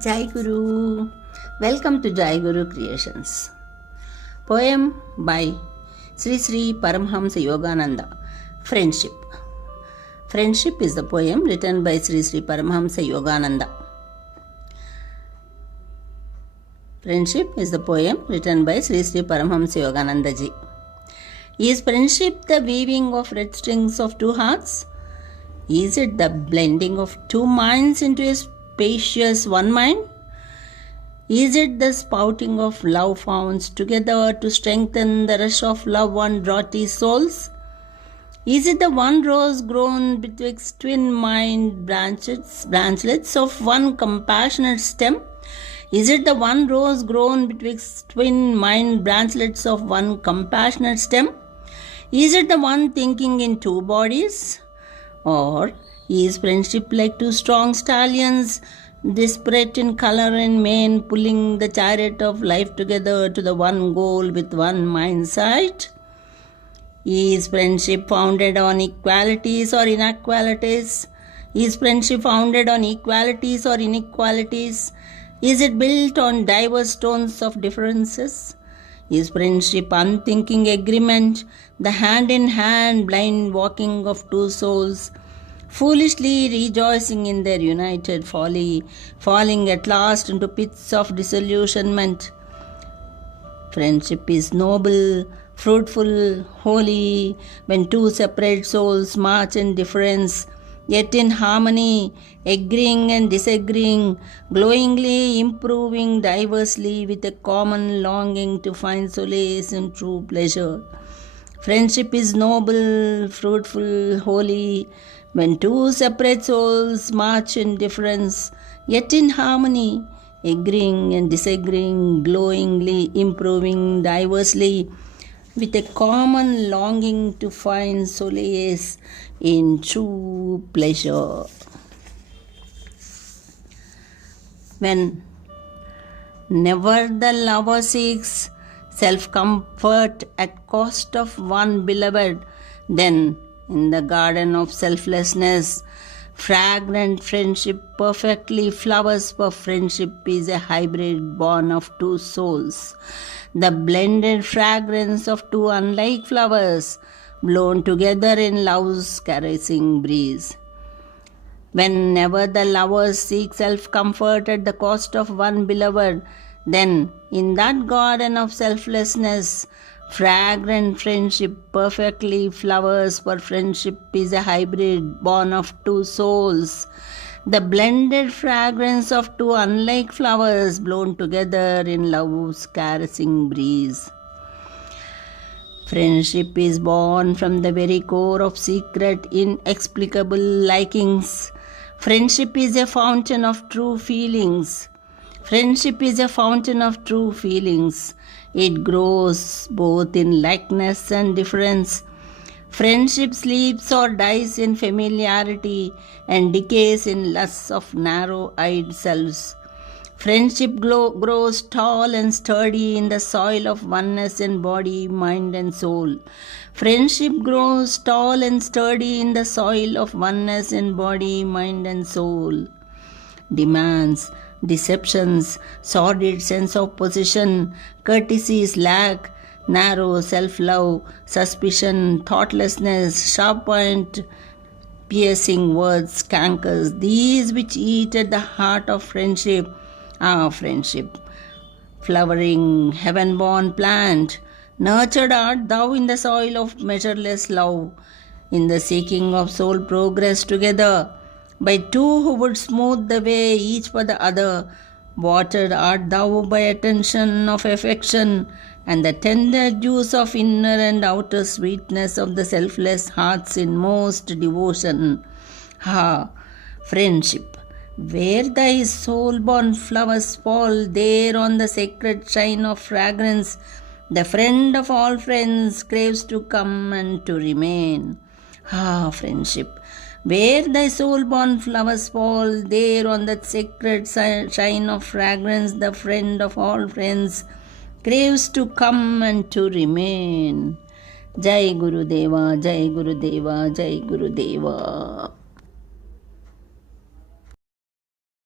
Jai Guru. Welcome to Jai Guru Creations. Poem by Sri Sri Paramhamsa Yogananda. Friendship. Friendship is the poem written by Sri Sri Paramhamsa Yogananda. Friendship is the poem written by Sri Sri Paramhamsa Yogananda ji. Is friendship the weaving of red strings of two hearts? Is it the blending of two minds into a spacious one mind? Is it the spouting of love founts together to strengthen the rush of love on draughty souls? Is it the one rose grown betwixt twin mind branchlets of one compassionate stem? Is it the one rose grown betwixt twin mind branchlets of one compassionate stem? Is it the one thinking in two bodies? Or is friendship like two strong stallions, disparate in color and mane, pulling the chariot of life together to the one goal with one mind sight? Is friendship founded on equalities or inequalities? Is friendship founded on equalities or inequalities? Is it built on diverse tones of differences? Is friendship unthinking agreement, the hand-in-hand blind walking of two souls, foolishly rejoicing in their united folly, falling at last into pits of disillusionment? Friendship is noble, fruitful, holy, when two separate souls march in difference, yet in harmony, agreeing and disagreeing, glowingly improving diversely with a common longing to find solace in true pleasure. Friendship is noble, fruitful, holy, when two separate souls march in difference, yet in harmony, agreeing and disagreeing, glowingly improving diversely, with a common longing to find solace in true pleasure. When never the lover seeks self-comfort at cost of one beloved, then in the garden of selflessness, fragrant friendship perfectly flowers, for friendship is a hybrid born of two souls, the blended fragrance of two unlike flowers, blown together in love's caressing breeze. Whenever the lovers seek self-comfort at the cost of one beloved, then in that garden of selflessness, fragrant friendship perfectly flowers, for friendship is a hybrid born of two souls, the blended fragrance of two unlike flowers blown together in love's caressing breeze. Friendship is born from the very core of secret, inexplicable likings. Friendship is a fountain of true feelings. Friendship is a fountain of true feelings. It grows both in likeness and difference. Friendship sleeps or dies in familiarity and decays in lusts of narrow-eyed selves. Friendship grows tall and sturdy in the soil of oneness in body, mind and soul. Friendship grows tall and sturdy in the soil of oneness in body, mind and soul. Demands, deceptions, sordid sense of possession, courtesies lack, narrow self-love, suspicion, thoughtlessness, sharp-point, piercing words, cankers, these which eat at the heart of friendship, are friendship. Flowering, heaven-born plant, nurtured art thou in the soil of measureless love, in the seeking of soul progress together, by two who would smooth the way each for the other. Watered art thou by attention of affection, and the tender juice of inner and outer sweetness of the selfless heart's inmost devotion. Friendship, where thy soul-born flowers fall, there on the sacred shrine of fragrance, the friend of all friends craves to come and to remain. Friendship, where thy soul-born flowers fall, there on that sacred shrine of fragrance, the friend of all friends craves to come and to remain. Jai Gurudeva, Jai Gurudeva, Jai Gurudeva.